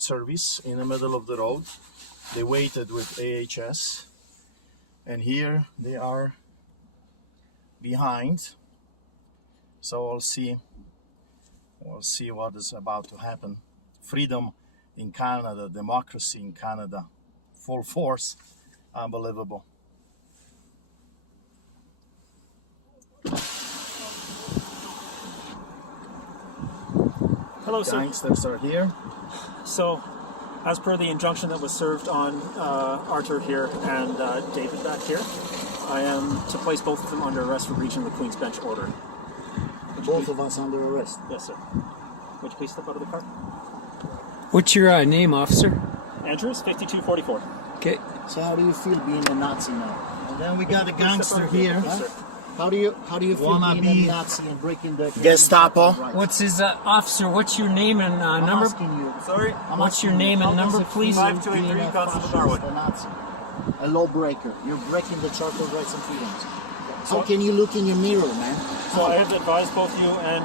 service in the middle of the road. They waited with AHS, and here they are behind. So we'll see what is about to happen. Freedom in Canada, democracy in Canada, full force, unbelievable. Hello, sir. Gangsters are here. So, as per the injunction that was served on Arthur here and David back here, I am to place both of them under arrest for breaching the Queen's Bench order. Both of us under arrest? Yes, sir. Would you please step out of the car? What's your name, officer? Andrews, 5244. Okay. So how do you feel being a Nazi now? And then we got a gangster here. Yes, sir. How do you feel being a Nazi and breaking the Gestapo? What's his officer? What's your name and number? Sorry? What's your name and number, please? 5283 Constable Darwood. A Nazi, a lawbreaker. You're breaking the Charter of Rights and Freedoms. How can you look in your mirror, man? So I have advised both you and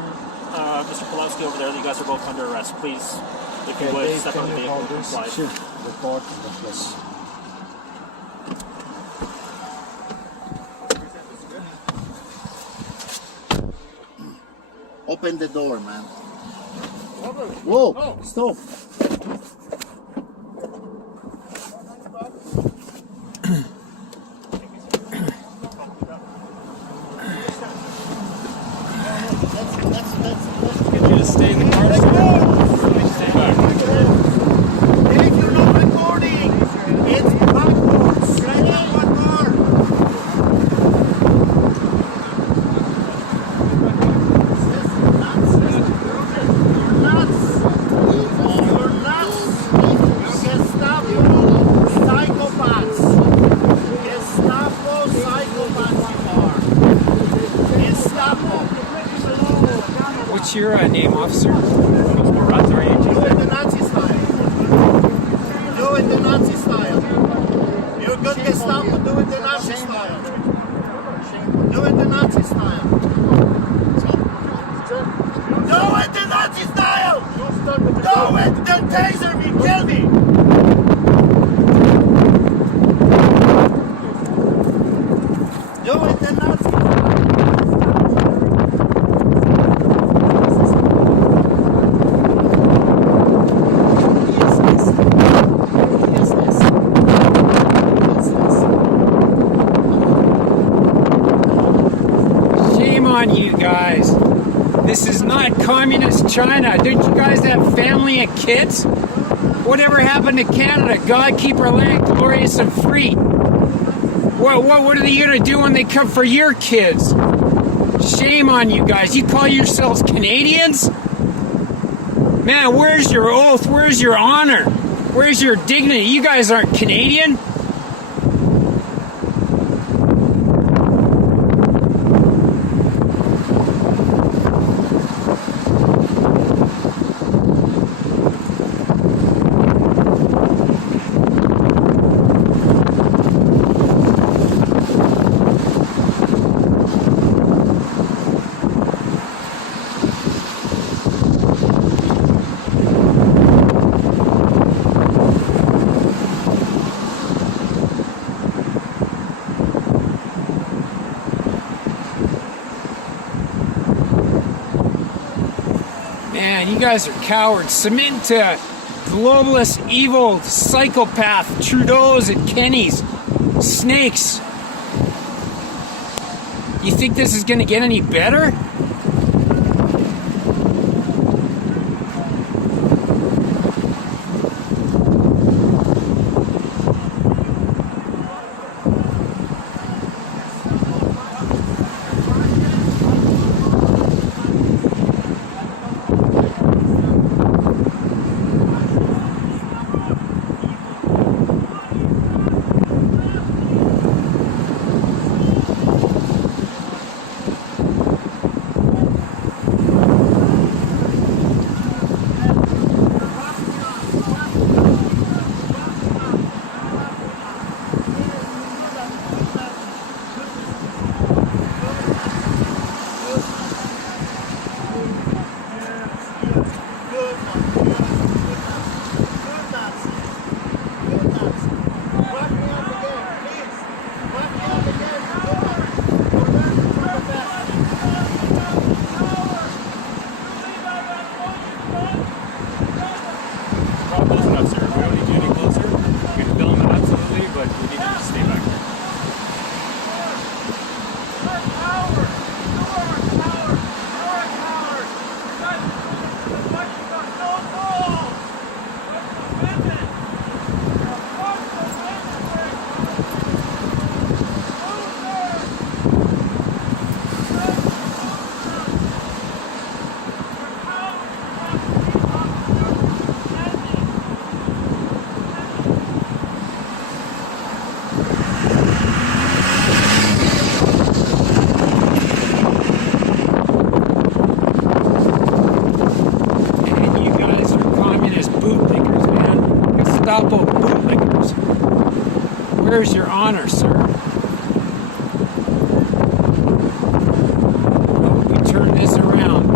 Mr. Pulowski over there that you guys are both under arrest. Please, if you would, step on the vehicle and comply. Sure. Report this. Open the door, man. Whoa! Stop! Get you to stay in the car. Stay back. If you're not recording, it's backwards. Right now, one more. You're nuts. You're Gestapo psychopaths. Gestapo psychopaths you are. Gestapo. What's your name, officer? Do it the Nazi style. Do it the Nazi style. You're good Gestapo, do it the Nazi style. Do it the Nazi style. Do it the Nazi style! Do it! Then taser me, kill me! Do it the Nazi style. You guys, this is not communist China. Don't you guys have family and kids? Whatever happened to Canada? God keep our land glorious and free. What are they gonna do when they come for your kids? Shame on you guys. You call yourselves Canadians? Man, where's your oath? Where's your honor? Where's your dignity? You guys aren't Canadian. You guys are cowards. Submit to globalist, evil, psychopath Trudeau's and Kenny's snakes. You think this is going to get any better? Gestapo bootlickers. Where's your honor, sir? Well, we turn this around.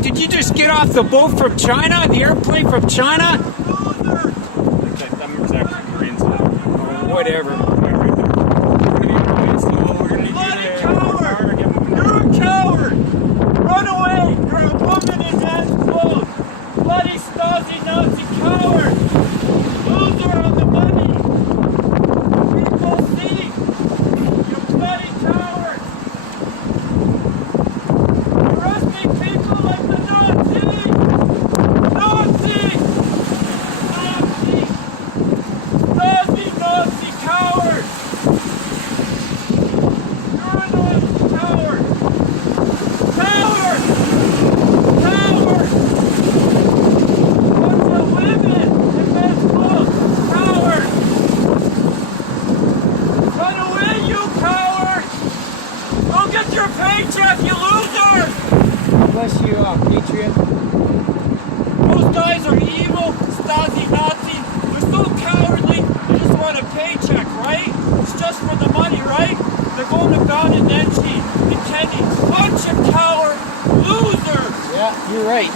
Did you just get off the boat from China? The airplane from China? That member's actually Korean, so whatever. Bloody coward! You're a coward! Run away! You're a woman in man's clothes! Bloody Stasi Nazi coward! Loser on the money! People see! You bloody coward! Arresting people like the Nazis! Nazis! Nazis! Stasi Nazi coward! You're a Nazi coward! Coward! Coward! Bunch of women in men's clothes! Coward! Run away, you coward! Go get your paycheck, you loser! Bless you, Patriot. Those guys are evil, Stasi Nazi. They're so cowardly, they just want a paycheck, right? It's just for the money, right? They're going to Balue and Candie. Bunch of coward losers! Yeah, you're right.